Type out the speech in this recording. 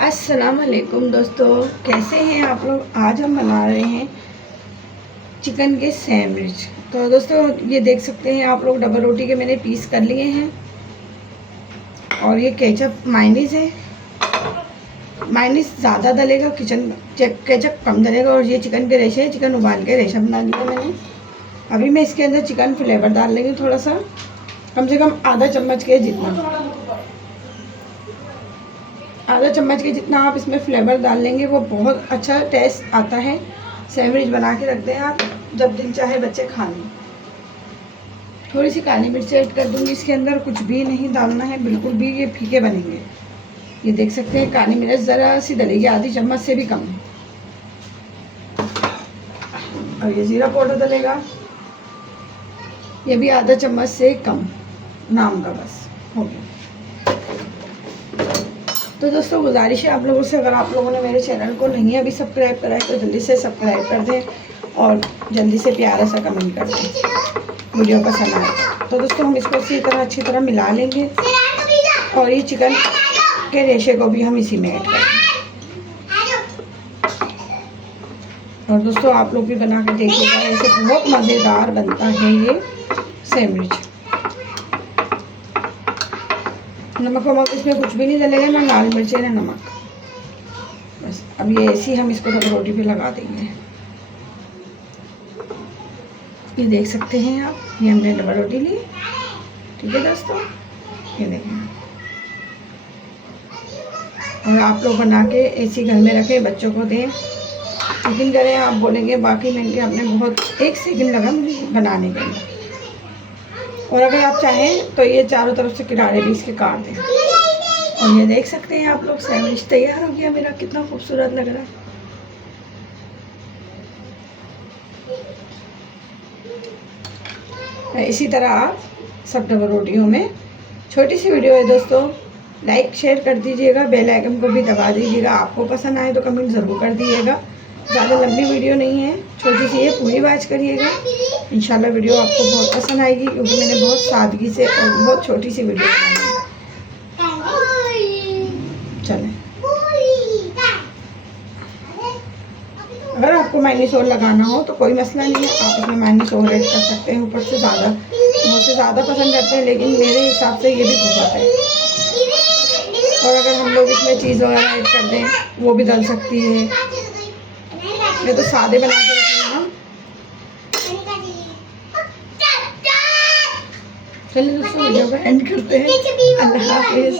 अस्सलाम वालेकुम दोस्तों, कैसे हैं आप लोग। आज हम बना रहे हैं चिकन के सैंडविच। तो दोस्तों ये देख सकते हैं आप लोग, डबल रोटी के मैंने पीस कर लिए हैं और ये केचप मायनीज़ है। मायनीज़ ज़्यादा डलेगा, केचप कम डलेगा। और ये चिकन के रेशे हैं, चिकन उबाल के रेशा बना लिया मैंने। अभी मैं इसके अंदर चिकन फ्लेवर डाल लेंगे थोड़ा सा, कम से कम आधा चम्मच के जितना आप इसमें फ्लेवर डाल लेंगे वो बहुत अच्छा टेस्ट आता है। सैंडविच बना के रखते हैं आप, जब दिल चाहे बच्चे खा लें। थोड़ी सी काली मिर्च ऐड कर दूंगी इसके अंदर, कुछ भी नहीं डालना है बिल्कुल भी, ये फीके बनेंगे। ये देख सकते हैं काली मिर्च ज़रा सी डलेगी, आधी चम्मच से भी कम। और ये जीरा पाउडर डलेगा, ये भी आधा चम्मच से कम, नाम का बस हो गया। तो दोस्तों गुजारिश है आप लोगों से, अगर आप लोगों ने मेरे चैनल को नहीं अभी सब्सक्राइब करा है तो जल्दी से सब्सक्राइब कर दें और जल्दी से प्यारा सा कमेंट कर दें वीडियो पसंद आए तो। दोस्तों हम इसको इसी तरह अच्छी तरह मिला लेंगे और ये चिकन के रेशे को भी हम इसी में ऐड करेंगे। और दोस्तों आप लोग भी बना के देखिएगा, ऐसे बहुत मज़ेदार बनता है ये सैंडविच। नमक वमक इसमें कुछ भी नहीं डलेगा, ना लाल मिर्च ना नमक, बस। अब ये ऐसी हम इसको डबल रोटी पे लगा देंगे। ये देख सकते हैं आप, ये हमने डबल रोटी ली, ठीक है दोस्तों, ये देखें। और आप लोग बना के ऐसी घर में रखें, बच्चों को दें, टिफिन करें। आप बोलेंगे बाकी मिनट आपने बहुत 1 सेकंड लगा मुझे बनाने के लिए। और अगर आप चाहें तो ये चारों तरफ से किनारे भी इसके काट दें। और ये देख सकते हैं आप लोग, सैंडविच तैयार हो गया मेरा, कितना खूबसूरत लग रहा है। इसी तरह आप सब डबल रोटियों में। छोटी सी वीडियो है दोस्तों, लाइक शेयर कर दीजिएगा, बेल आइकन को भी दबा दीजिएगा। आपको पसंद आए तो कमेंट ज़रूर कर दीजिएगा। ज़्यादा लंबी वीडियो नहीं है, छोटी सी है, पूरी वॉच करिएगा। इंशाल्लाह वीडियो आपको बहुत पसंद आएगी, क्योंकि मैंने बहुत सादगी से और बहुत छोटी सी वीडियो बनाई है। चलें, अगर आपको माइनस और लगाना हो तो कोई मसला नहीं है, आप इसमें माइनस और ऐड कर सकते हैं ऊपर से। मुझसे ज़्यादा पसंद करते हैं, लेकिन मेरे हिसाब से ये भी बहुत है। और अगर हम लोग इसमें चीज़ वगैरह ऐड कर दें वो भी डल सकती है। मैं तो सादे बना के रखी हूँ। चलिए दोस्तों वीडियो को एंड करते हैं। अल्लाह हाफिज़।